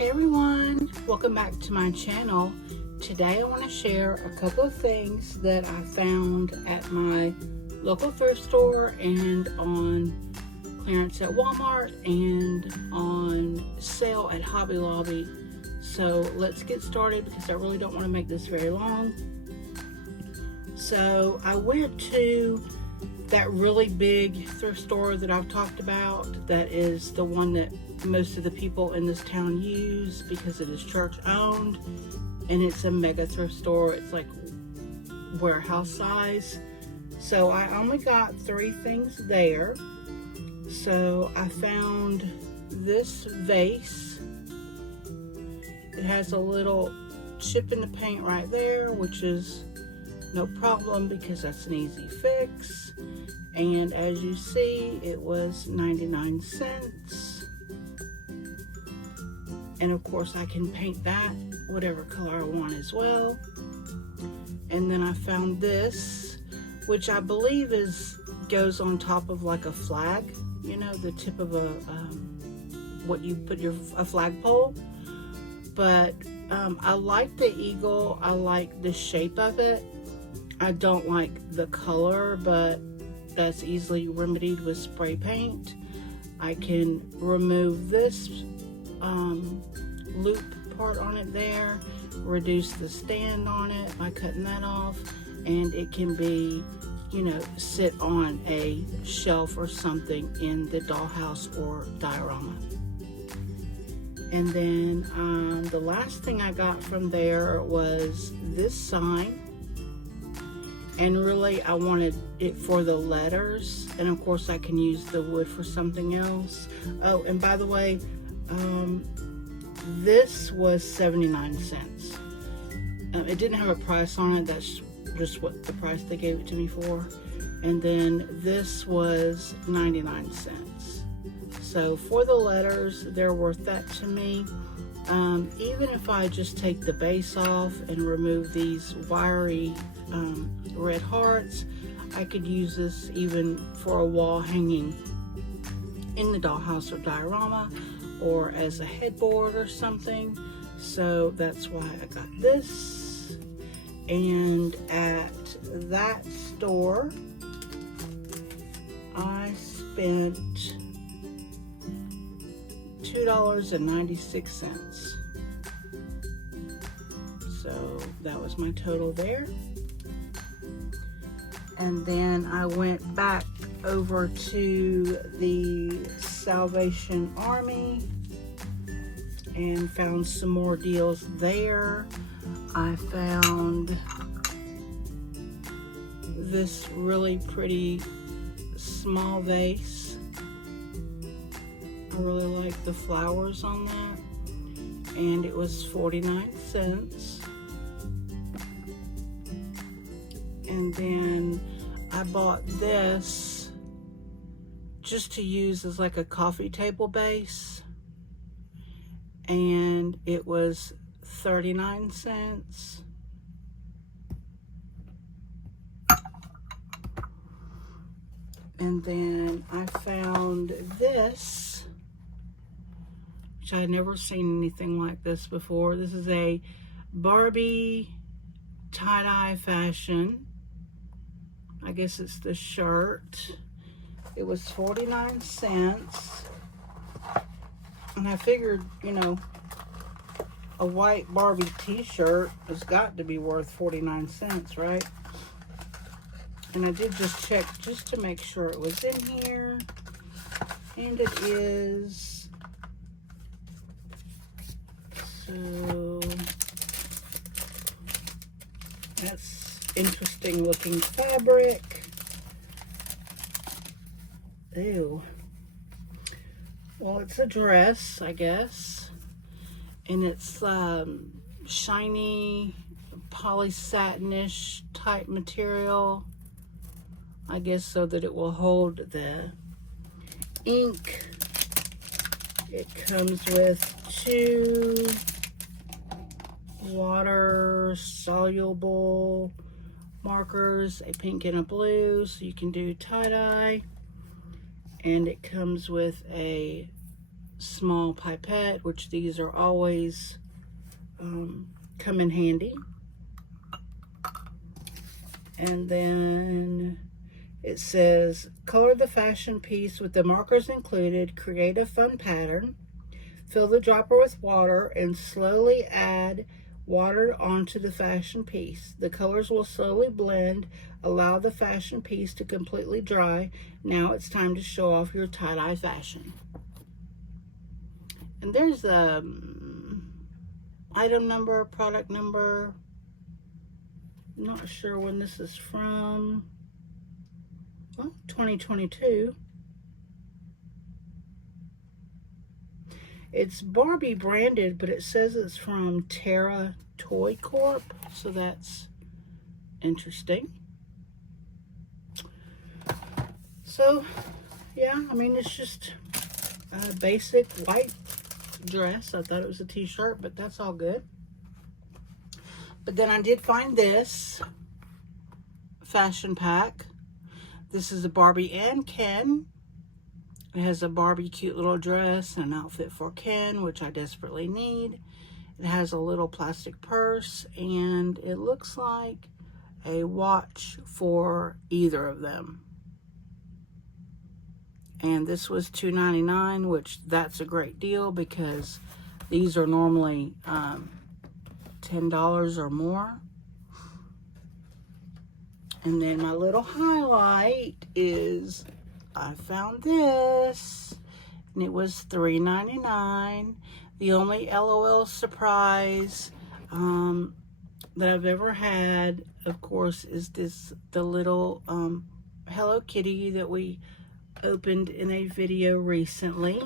Hey everyone, welcome back to my channel. Today I want to share a couple of things that I found at my local thrift store and on clearance at Walmart and on sale at Hobby Lobby. So let's get started because I really don't want to make this very long. So I went to that really big thrift store that I've talked about. That is the one that most of the people in this town use because it is church owned and it's a mega thrift store. It's like warehouse size. So I only got 3 things there. So I found this vase. It has a little chip in the paint right there, which is no problem because that's an easy fix. And as you see, it was 99 cents. And of course I can paint that whatever color I want as well. And then I found this, which I believe goes on top of like a flag, you know, the tip of a what you put a flagpole. But I like the eagle. I like the shape of it. I don't like the color, but that's easily remedied with spray paint. I can remove this loop part on it there, reduce the stand on it by cutting that off, and it can be, you know, sit on a shelf or something in the dollhouse or diorama. And then the last thing I got from there was this sign. And really, I wanted it for the letters. And of course, I can use the wood for something else. Oh, and by the way, this was 79 cents. It didn't have a price on it. That's just what the price they gave it to me for. And then this was 99 cents. So for the letters, they're worth that to me. Even if I just take the base off and remove these wiry red hearts, I could use this even for a wall hanging in the dollhouse or diorama or as a headboard or something. So that's why I got this. And at that store I spent $2.96. So that was my total there. And then I went back over to the Salvation Army and found some more deals there. I found this really pretty small vase. I really like the flowers on that. And it was 49 cents. And then I bought this just to use as like a coffee table base. And it was 39 cents. And then I found this, which I had never seen anything like this before. This is a Barbie tie-dye fashion. I guess it's the shirt. It was 49 cents. And I figured, you know, a white Barbie t-shirt has got to be worth 49 cents, right? And I did just check just to make sure it was in here. And it is. So that's interesting looking fabric. Ew. Well, it's a dress, I guess. And it's shiny, polysatinish type material. I guess so that it will hold the ink. It comes with 2 water soluble markers, a pink and a blue, so you can do tie-dye. And it comes with a small pipette, which these are always come in handy. And then it says, color the fashion piece with the markers included, create a fun pattern, fill the dropper with water, and slowly add water onto the fashion piece. The colors will slowly blend. Allow the fashion piece to completely dry. Now it's time to show off your tie-dye fashion. And there's the item number, product number. I'm not sure when this is from. Well, 2022. It's Barbie branded, but it says it's from Terra Toy Corp, so that's interesting. So, yeah, I mean, it's just a basic white dress. I thought it was a t-shirt, but that's all good. But then I did find this fashion pack. This is a Barbie and Ken. It has a Barbie cute little dress and an outfit for Ken, which I desperately need. It has a little plastic purse, and it looks like a watch for either of them. And this was $2.99, which that's a great deal because these are normally $10 or more. And then my little highlight is I found this, and it was $3.99. The only LOL surprise that I've ever had, of course, is the little Hello Kitty that we opened in a video recently.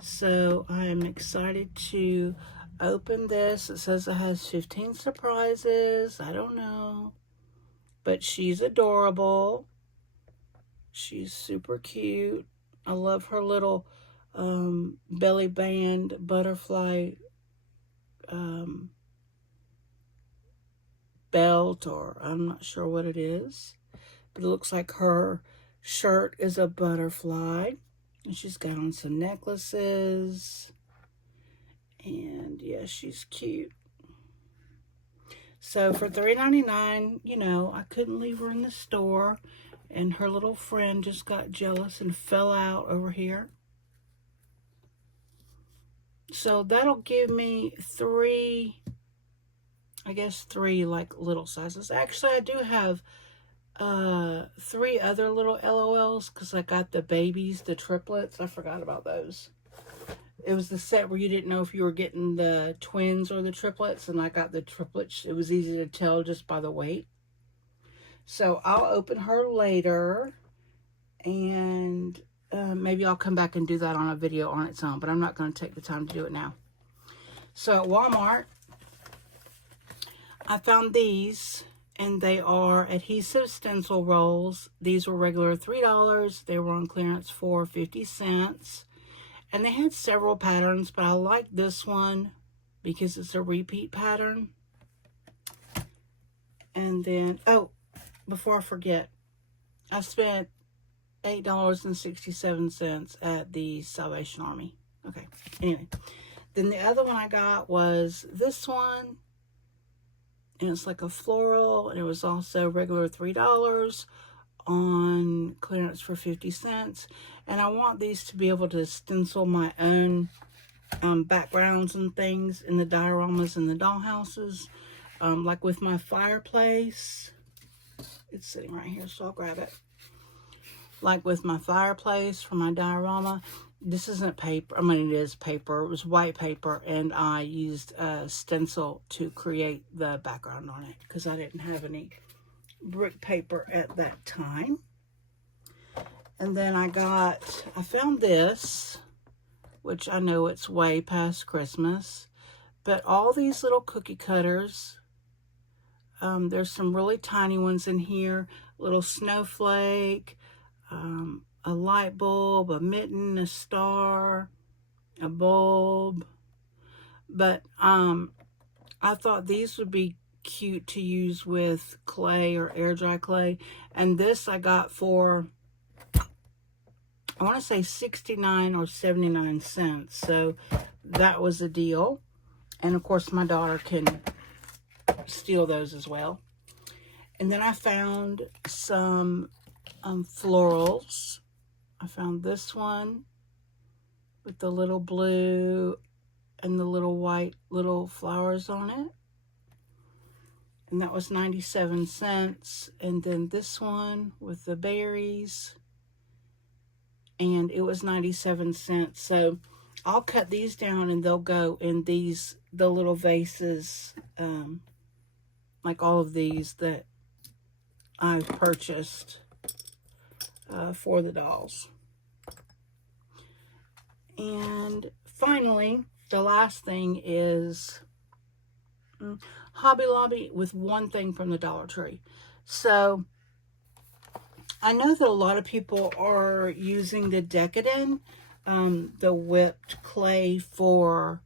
So I am excited to open this. It says it has 15 surprises. I don't know. But she's adorable. She's super cute. I love her little belly band butterfly belt, or I'm not sure what it is. But it looks like her shirt is a butterfly. And she's got on some necklaces. And yeah, she's cute. So for $3.99, you know, I couldn't leave her in the store. And her little friend just got jealous and fell out over here. So that'll give me three like little sizes. Actually, I do have 3 other little LOLs because I got the babies, the triplets. I forgot about those. It was the set where you didn't know if you were getting the twins or the triplets, and I got the triplets. It was easy to tell just by the weight. So I'll open her later, and maybe I'll come back and do that on a video on its own, but I'm not going to take the time to do it now. So at Walmart, I found these, and they are adhesive stencil rolls. These were regular $3. They were on clearance for 50 cents. And they had several patterns, but I like this one because it's a repeat pattern. And then, oh, before I forget, I spent $8.67 at the Salvation Army. Okay, anyway. Then the other one I got was this one. And it's like a floral. And it was also regular $3 on clearance for 50 cents. And I want these to be able to stencil my own backgrounds and things in the dioramas and the dollhouses. Like with my fireplace. It's sitting right here, so I'll grab it. Like with my fireplace for my diorama. This isn't paper. I mean, it is paper. It was white paper, and I used a stencil to create the background on it because I didn't have any brick paper at that time. And then I found this, which I know it's way past Christmas, but all these little cookie cutters, there's some really tiny ones in here, little snowflake, a light bulb, a mitten, a star, a bulb. But I thought these would be cute to use with clay or air dry clay. And this I got for I want to say 69 or 79 cents. So that was a deal. And of course my daughter can steal those as well. And then I found some florals. I found this one with the little blue and the little white little flowers on it. And that was 97 cents. And then this one with the berries, and it was 97 cents. So I'll cut these down and they'll go in the little vases, like all of these that I've purchased for the dolls. And finally, the last thing is Hobby Lobby with one thing from the Dollar Tree. So I know that a lot of people are using the Decadent, the whipped clay for,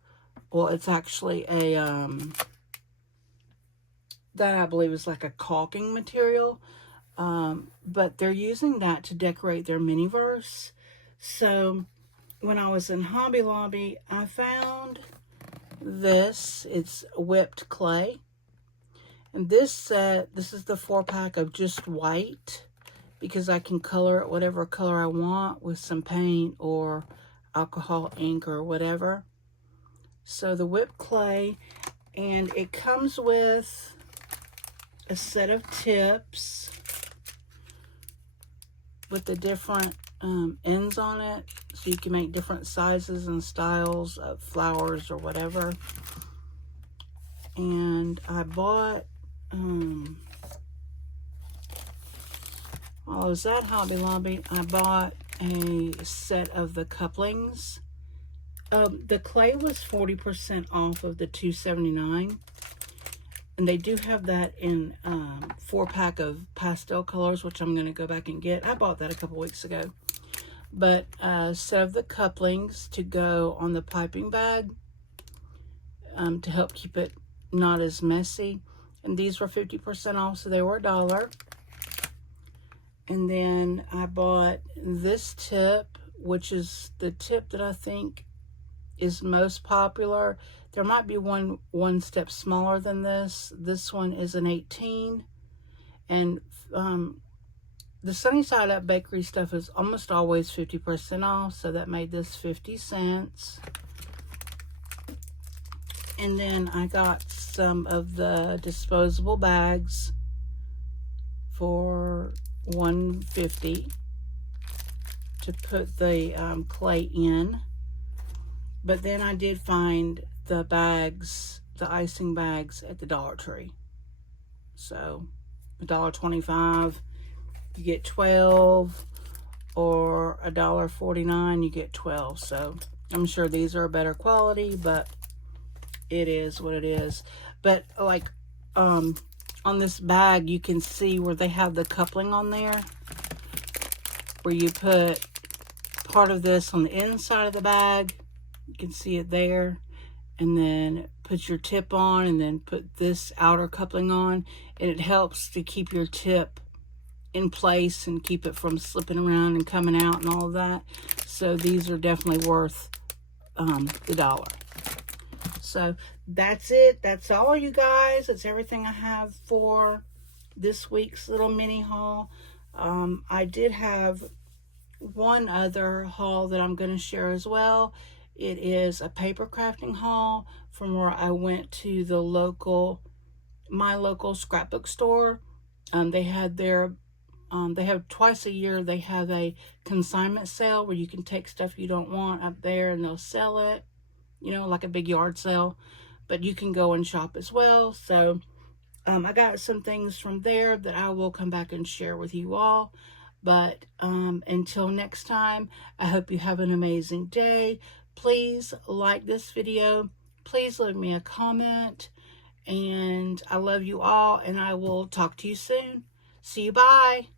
well, it's actually a, that I believe is like a caulking material. But they're using that to decorate their Miniverse. So when I was in Hobby Lobby, I found this. It's whipped clay. And this set, this is the 4-pack of just white, because I can color it whatever color I want with some paint or alcohol ink or whatever. So the whipped clay, and it comes with a set of tips with the different ends on it, so you can make different sizes and styles of flowers or whatever. And I bought, while I was at Hobby Lobby, I bought a set of the couplings. The clay was 40% off of the $2.79. And they do have that in 4-pack of pastel colors, which I'm going to go back and get. I bought that a couple weeks ago. But a set of the couplings to go on the piping bag to help keep it not as messy. And these were 50% off, so they were $1. And then I bought this tip, which is the tip that I think is most popular. There might be one step smaller than this. This one is an 18. And the Sunny Side Up bakery stuff is almost always 50% off, so that made this 50 cents. And then I got some of the disposable bags for $1.50 to put the clay in. But then I did find the bags, the icing bags at the Dollar Tree. So $1.25, you get 12, or $1.49, you get 12. So I'm sure these are better quality, but it is what it is. But like on this bag, you can see where they have the coupling on there, where you put part of this on the inside of the bag. You can see it there. And then put your tip on, and then put this outer coupling on. And it helps to keep your tip in place and keep it from slipping around and coming out and all of that. So these are definitely worth the $1. So that's it. That's all, you guys. That's everything I have for this week's little mini haul. I did have one other haul that I'm going to share as well. It is a paper crafting haul from where I went to the my local scrapbook store. They had they have twice a year, they have a consignment sale where you can take stuff you don't want up there and they'll sell it, you know, like a big yard sale. But you can go and shop as well. So I got some things from there that I will come back and share with you all. But until next time, I hope you have an amazing day. Please like this video. Please leave me a comment. And I love you all, and I will talk to you soon. See you. Bye.